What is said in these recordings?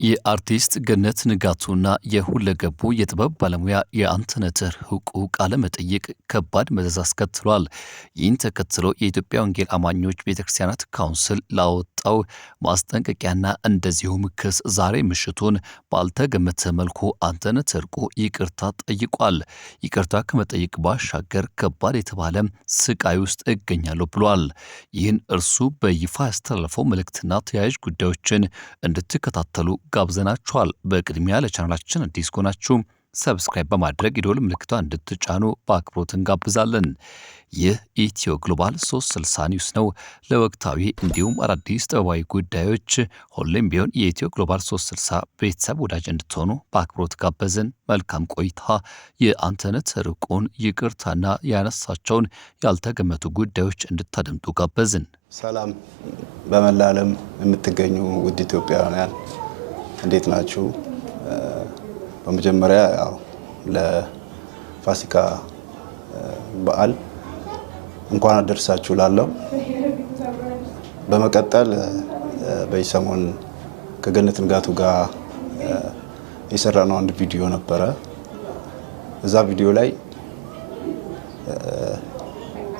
የአርቲስት ገነት ንጋቱና የሁለገቡ የጥበብ ባለሙያ የአንተነህ ተርቁ ቃለ መጠይቅ ከባድ መዘዝ አስከትሏል። ይህን ተከትሎ የኢትዮጵያ ወንጌል አማኞች ቤተክርስቲያናት ካውንስል ላወጣው ማስጠንቀቂያና እንደዚሁም ክስ ዛሬ ምሽቱን ባልተገመተ መልኩ አንተነህ ተርቁ ይቅርታ ጠይቋል። ይቅርታ ከመጠየቅ ባሻገር ከባድ የተባለ ስቃይ ውስጥ እገኛለሁ ብሏል። ይህን እርሱ በይፋ ያስተላለፈው መልእክትና ተያያዥ ጉዳዮችን እንድትከታተሉ ጋብዘናችኋል። በቅድሚያ ለቻናላችን አዲስ ከሆናችሁ ሰብስክራይብ በማድረግ የደወል ምልክቷን እንድትጫኑ በአክብሮት እንጋብዛለን። ይህ ኢትዮ ግሎባል 360 ኒውስ ነው። ለወቅታዊ እንዲሁም አዳዲስ ጥበባዊ ጉዳዮች ሁሌም ቢሆን የኢትዮ ግሎባል 360 ቤተሰብ ወዳጅ እንድትሆኑ በአክብሮት ጋበዝን። መልካም ቆይታ። የአንተነህ ተርቁን ይቅርታና ያነሳቸውን ያልተገመቱ ጉዳዮች እንድታደምጡ ጋበዝን። ሰላም በመላ ዓለም የምትገኙ ውድ ኢትዮጵያውያን እንዴት ናችሁ? በመጀመሪያ ያው ለፋሲካ በዓል እንኳን አደረሳችሁ ላለው። በመቀጠል በሰሞን ከገነት ንጋቱ ጋር የሰራነው አንድ ቪዲዮ ነበረ። እዛ ቪዲዮ ላይ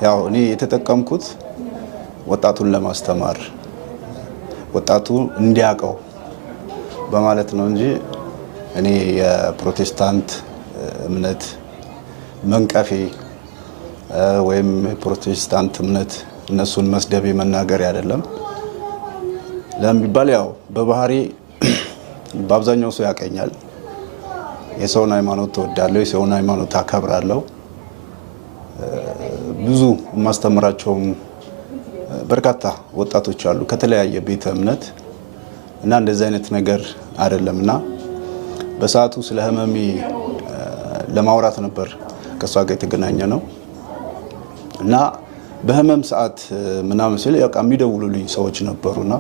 ያው እኔ የተጠቀምኩት ወጣቱን ለማስተማር ወጣቱ እንዲያቀው በማለት ነው እንጂ እኔ የፕሮቴስታንት እምነት መንቀፌ ወይም ፕሮቴስታንት እምነት እነሱን መስደቤ መናገር አይደለም። ለምቢባል ያው በባህሪ በአብዛኛው ሰው ያቀኛል። የሰውን ሃይማኖት ተወዳለሁ፣ የሰውን ሃይማኖት አከብራለሁ። ብዙ ማስተምራቸውም በርካታ ወጣቶች አሉ ከተለያየ ቤተ እምነት እና እንደዚህ አይነት ነገር አይደለምና በሰዓቱ ስለ ህመሜ ለማውራት ነበር ከሷ ጋር የተገናኘ ነው። እና በህመም ሰዓት ምናምን ሲል ያው የሚደውሉልኝ ሰዎች ነበሩና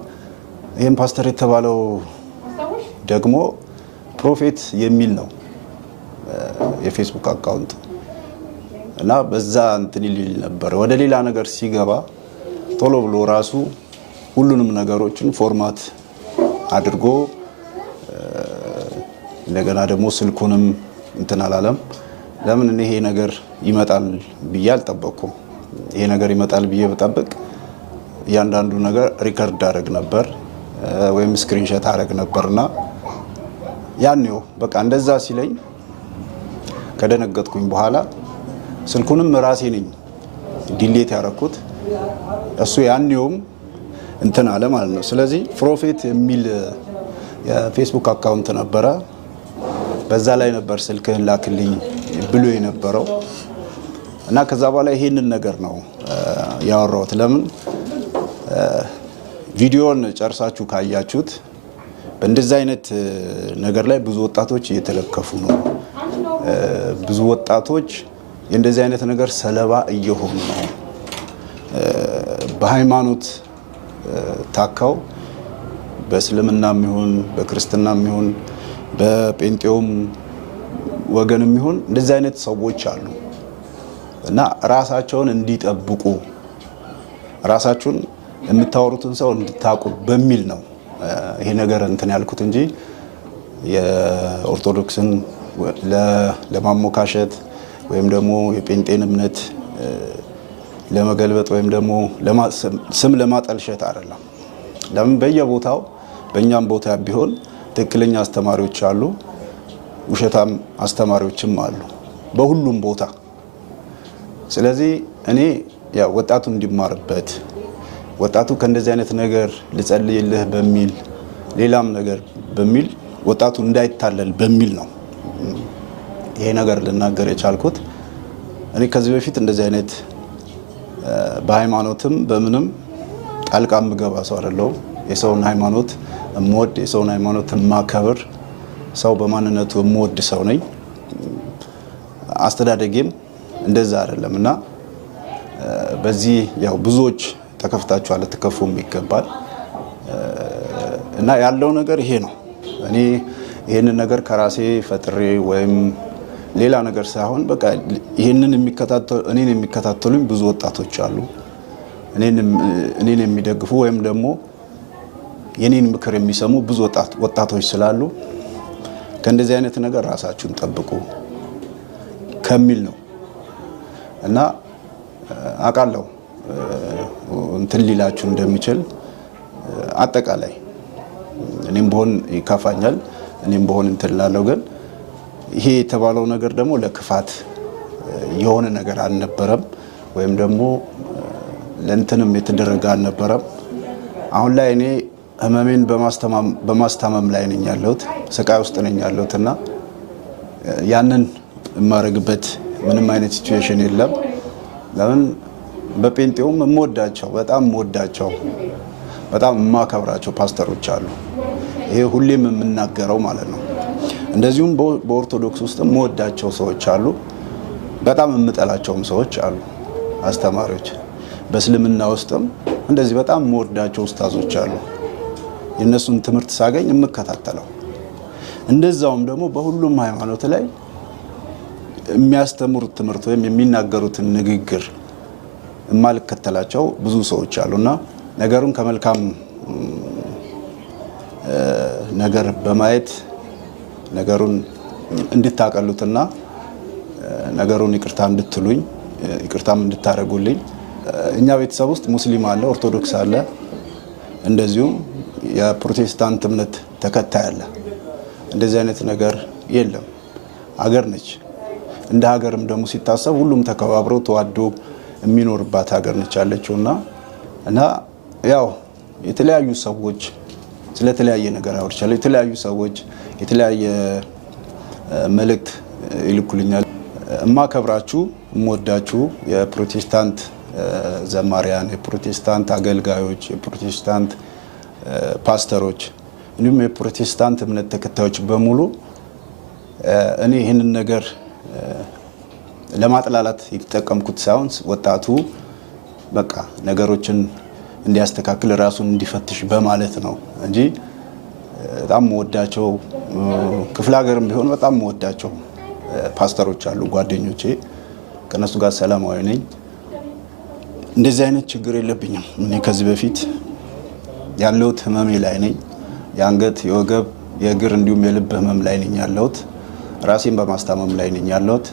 ይሄን ፓስተር የተባለው ደግሞ ፕሮፌት የሚል ነው የፌስቡክ አካውንት እና በዛ እንትን ይል ነበር። ወደ ሌላ ነገር ሲገባ ቶሎ ብሎ ራሱ ሁሉንም ነገሮችን ፎርማት አድርጎ እንደገና ደግሞ ስልኩንም እንትን አላለም። ለምን ይሄ ነገር ይመጣል ብዬ አልጠበቅኩም። ይሄ ነገር ይመጣል ብዬ በጠብቅ እያንዳንዱ ነገር ሪከርድ አደረግ ነበር ወይም ስክሪንሾት አደረግ ነበርና ያኔው በቃ እንደዛ ሲለኝ ከደነገጥኩኝ በኋላ ስልኩንም ራሴ ነኝ ዲሊት ያደረኩት። እሱ ያኔውም እንትን አለ ማለት ነው። ስለዚህ ፕሮፌት የሚል የፌስቡክ አካውንት ነበረ። በዛ ላይ ነበር ስልክህን ላክልኝ ብሎ የነበረው እና ከዛ በኋላ ይሄንን ነገር ነው ያወራሁት። ለምን ቪዲዮን ጨርሳችሁ ካያችሁት በእንደዛ አይነት ነገር ላይ ብዙ ወጣቶች እየተለከፉ ነው። ብዙ ወጣቶች የእንደዚህ አይነት ነገር ሰለባ እየሆኑ ነው። በሃይማኖት ታካው በእስልምናም ይሁን በክርስትናም ይሁን በጴንጤውም ወገንም ይሁን እንደዚህ አይነት ሰዎች አሉ እና ራሳቸውን እንዲጠብቁ ራሳቸውን የምታወሩትን ሰው እንድታቁ በሚል ነው ይሄ ነገር እንትን ያልኩት እንጂ የኦርቶዶክስን ለማሞካሸት ወይም ደግሞ የጴንጤን እምነት ለመገልበጥ ወይም ደግሞ ስም ለማጠልሸት አይደለም። ለምን በየቦታው በእኛም ቦታ ቢሆን ትክክለኛ አስተማሪዎች አሉ፣ ውሸታም አስተማሪዎችም አሉ በሁሉም ቦታ። ስለዚህ እኔ ያው ወጣቱ እንዲማርበት ወጣቱ ከእንደዚህ አይነት ነገር ልጸልይልህ በሚል ሌላም ነገር በሚል ወጣቱ እንዳይታለል በሚል ነው ይሄ ነገር ልናገር የቻልኩት። እኔ ከዚህ በፊት እንደዚህ አይነት በሃይማኖትም በምንም ጣልቃ ምገባ ሰው አይደለሁም። የሰውን ሃይማኖት እምወድ የሰውን ሃይማኖት ማከብር ሰው በማንነቱ እምወድ ሰው ነኝ። አስተዳደጌም እንደዛ አይደለምና በዚህ ያው ብዙዎች ተከፍታችኋል፣ ተከፉም ይገባል እና ያለው ነገር ይሄ ነው። እኔ ይሄንን ነገር ከራሴ ፈጥሬ ወይም ሌላ ነገር ሳይሆን በቃ ይሄንን እኔን የሚከታተሉኝ ብዙ ወጣቶች አሉ። እኔን የሚደግፉ ወይም ደግሞ የኔን ምክር የሚሰሙ ብዙ ወጣቶች ስላሉ ከእንደዚህ አይነት ነገር ራሳችሁን ጠብቁ ከሚል ነው እና አውቃለሁ እንትን ሊላችሁ እንደሚችል አጠቃላይ እኔም በሆን ይካፋኛል እኔም በሆን እንትን ላለው ግን ይሄ የተባለው ነገር ደግሞ ለክፋት የሆነ ነገር አልነበረም ወይም ደግሞ ለእንትንም የተደረገ አልነበረም። አሁን ላይ እኔ ህመሜን በማስታመም ላይ ነኝ ያለሁት፣ ስቃይ ውስጥ ነኝ ያለሁትና ያንን የማረግበት ምንም አይነት ሲቹዌሽን የለም። ለምን በጴንጤውም የምወዳቸው በጣም የማከብራቸው ፓስተሮች አሉ። ይሄ ሁሌም የምናገረው ማለት ነው። እንደዚሁም በኦርቶዶክስ ውስጥ የምወዳቸው ሰዎች አሉ፣ በጣም የምጠላቸውም ሰዎች አሉ አስተማሪዎች። በእስልምና ውስጥም እንደዚህ በጣም የምወዳቸው ኡስታዞች አሉ፣ የእነሱን ትምህርት ሳገኝ የምከታተለው። እንደዛውም ደግሞ በሁሉም ሃይማኖት ላይ የሚያስተምሩት ትምህርት ወይም የሚናገሩትን ንግግር የማልከተላቸው ብዙ ሰዎች አሉና ነገሩን ከመልካም ነገር በማየት ነገሩን እንድታቀሉትና ነገሩን ይቅርታ እንድትሉኝ ይቅርታም እንድታረጉልኝ። እኛ ቤተሰብ ውስጥ ሙስሊም አለ፣ ኦርቶዶክስ አለ፣ እንደዚሁም የፕሮቴስታንት እምነት ተከታይ አለ። እንደዚህ አይነት ነገር የለም። ሀገር ነች። እንደ ሀገርም ደግሞ ሲታሰብ ሁሉም ተከባብሮ ተዋዶ የሚኖርባት ሀገር ነች ያለችውና እና ያው የተለያዩ ሰዎች ስለተለያየ ነገር አውርቻለሁ። የተለያዩ ሰዎች የተለያየ መልእክት ይልኩልኛል። እማከብራችሁ እምወዳችሁ የፕሮቴስታንት ዘማሪያን፣ የፕሮቴስታንት አገልጋዮች፣ የፕሮቴስታንት ፓስተሮች እንዲሁም የፕሮቴስታንት እምነት ተከታዮች በሙሉ እኔ ይህንን ነገር ለማጥላላት የተጠቀምኩት ሳይሆን ወጣቱ በቃ ነገሮችን እንዲያስተካክል ራሱን እንዲፈትሽ በማለት ነው እንጂ በጣም ወዳቸው ክፍለ ሀገርም ቢሆን በጣም ወዳቸው ፓስተሮች አሉ ጓደኞቼ። ከነሱ ጋር ሰላማዊ ነኝ። እንደዚህ አይነት ችግር የለብኝም። እኔ ከዚህ በፊት ያለሁት ህመሜ ላይ ነኝ። የአንገት፣ የወገብ፣ የእግር እንዲሁም የልብ ህመም ላይ ነኝ ያለሁት። ራሴን በማስታመም ላይ ነኝ ያለሁት።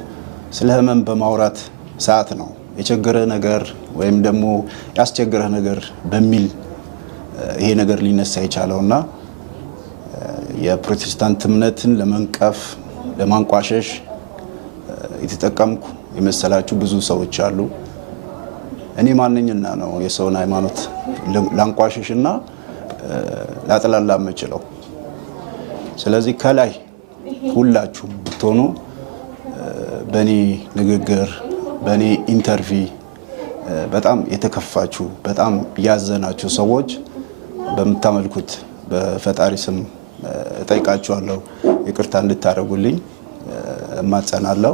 ስለ ህመም በማውራት ሰዓት ነው የቸገረ ነገር ወይም ደግሞ ያስቸገረ ነገር በሚል ይሄ ነገር ሊነሳ የቻለውና የፕሮቴስታንት እምነትን ለመንቀፍ ለማንቋሸሽ የተጠቀምኩ የመሰላችሁ ብዙ ሰዎች አሉ። እኔ ማንኝና ነው የሰውን ሃይማኖት ላንቋሸሽና ላጥላላ የምችለው? ስለዚህ ከላይ ሁላችሁም ብትሆኑ በእኔ ንግግር በእኔ ኢንተርቪው በጣም የተከፋችሁ በጣም ያዘናችሁ ሰዎች በምታመልኩት በፈጣሪ ስም እጠይቃችኋለሁ፣ ይቅርታ እንድታደርጉልኝ እማጸናለሁ።